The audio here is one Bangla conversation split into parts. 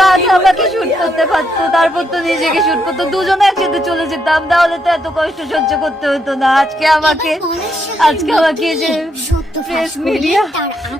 তো আমাকে শুট করতে পারতো তারপর তো নিজেকে শুট করতো। দুজনে একসাথে চলে যেতাম তাহলে তো এত কষ্ট সহ্য করতে হতো না। আজকে আমাকে আজকে আমাকে এই যে প্রেস মিডিয়া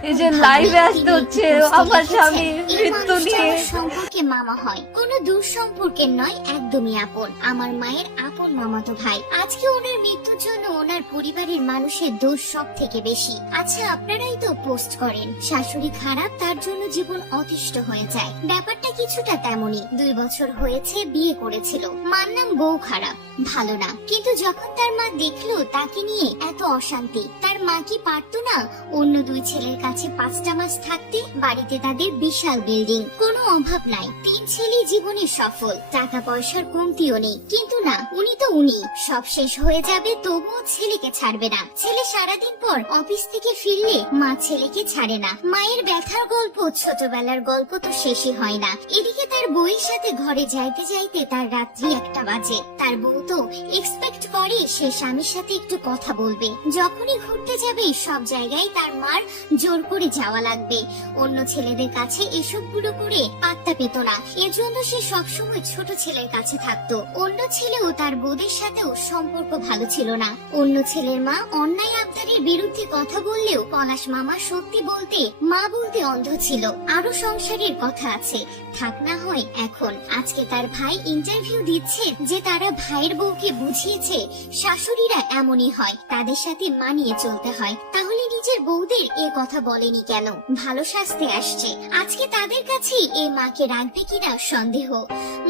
এই যে লাইভে আসতে হচ্ছে আমার স্বামী মৃত্যু নিয়ে। সম্পর্কে মামা হয়। কোনো দূর সম্পর্কের নয় একদমই আপন। আমার মায়ের আপন মামাতো ভাই। আজকে ওনার মৃত্যুর জন্য ওনার পরিবারের মানুষের দোষ সব থেকে বেশি। আচ্ছা আপনারাই তো পোস্ট করেন। শাশুড়ি খারাপ, তার জন্য জীবন অতিষ্ঠ হয়ে যায়। ব্যাপারটা কিছুটা তেমনই। দুই বছর হয়েছে, বিয়ে করেছিল। মান্নাম নাম বউ খারাপ। ভালো না। কিন্তু যখন তার মা দেখল, তাকে নিয়ে এত অশান্তি মা কি পারতো না? অন্য দুই ছেলের কাছে পাঁচটা মাস থাকতে বাড়িতে তাদের বিশাল বিল্ডিং কোনো অভাব নাই। তিন ছেলে জীবনে সফল। টাকা পয়সার কমতিও নেই। কিন্তু না, উনি তো উনি। সব শেষ হয়ে যাবে, তবুও ছেলেকে ছাড়বে না। ছেলে সারাদিন পর অফিস থেকে ফিরলে মা ছেলেকে ছাড়ে না। মায়ের ব্যথার গল্প, ছোটবেলার গল্প তো শেষই হয় না। এদিকে তার বউয়ের সাথে ঘরে যাইতে যাইতে তার রাত্রি একটা বাজে। তার বউ তো এক্সপেক্ট করে সে স্বামীর সাথে একটু কথা বলবে। যখনই ঘুরতে যাবে, সব জায়গায় তার মার জোর করে যাওয়া লাগবে। অন্য ছেলেদের কাছে এসবগুলো করে পাত্তা পেত না। এজন্য সে সবসময় ছোট ছেলের কাছে থাকতো। অন্য ছেলেও তার বউদের সাথেও সম্পর্ক ভালো ছিল না। অন্য ছেলের মা অন্যায় আবদারের বিরুদ্ধে কথা বললেও পলাশ মামা সত্যি বলতে মা বলতে অন্ধ ছিল। আরও সংসারের কথা আছে। থাক না হয় এখন। আজকে তার ভাই ইন্টারভিউ দিচ্ছে যে তারা ভাইয়ের বউকে বুঝিয়েছে শাশুড়িরা এমনই হয়। তাদের সাথে মানিয়ে চলতে হয়, তাহলে নিজের বউদের এ কথা বলেনি কেন? ভালো শাস্তে আসছে। আজকে তাদের কাছে এ মাকে রাখবে কিনা সন্দেহ।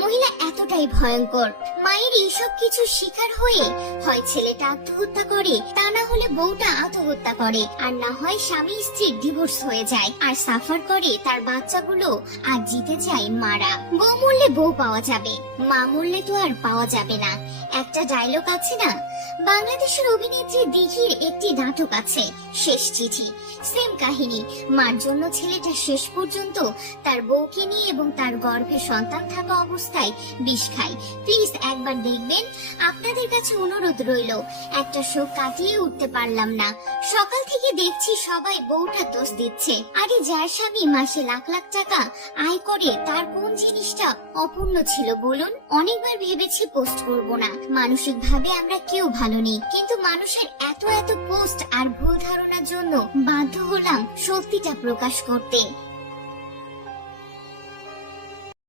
মহিলা এতটাই ভয়ঙ্কর। মায়ের এইসব কিছু শিকার হয়ে হয় ছেলেটা আত্মহত্যা করে, তা না হলে বউটা আত্মহত্যা করে। আর না হয় স্বামী স্ত্রীর ডিভোর্স হয়ে যায়, আর সাফার করে তার বাচ্চাগুলো আর জিতে যায় মারা। বউ মরলে বউ পাওয়া যাবে, মা মরলে তো আর পাওয়া যাবে না। একটা ডায়লগ আছে না? বাংলাদেশের অভিনেত্রী দিঘির একটি নাটক আছে শেষ চিঠি। সেম কাহিনী, মার জন্য ছেলেটা শেষ পর্যন্ত তার বউকে নিয়ে এবং তার গর্ভে সন্তান থাকা অবস্থায় বিষ খায়। প্লিজ একবার দেখবেন, আপনাদের কাছে অনুরোধ রইল, একটা শোক কাটিয়ে উঠতে পারলাম না। সকাল থেকে দেখছি সবাই বউটা দোষ দিচ্ছে। আরে যার স্বামী মাসে লাখ লাখ টাকা আয় করে, তার কোন জিনিসটা অপূর্ণ ছিল বলুন? অনেকবার ভেবেছি পোস্ট করব না। মানসিক ভাবে আমরা কেউ ভালো নেই, কিন্তু মানুষের এত এত পোস্ট আর ভুল ধারণার জন্য বাধ্য হলাম সত্যিটা প্রকাশ করতে।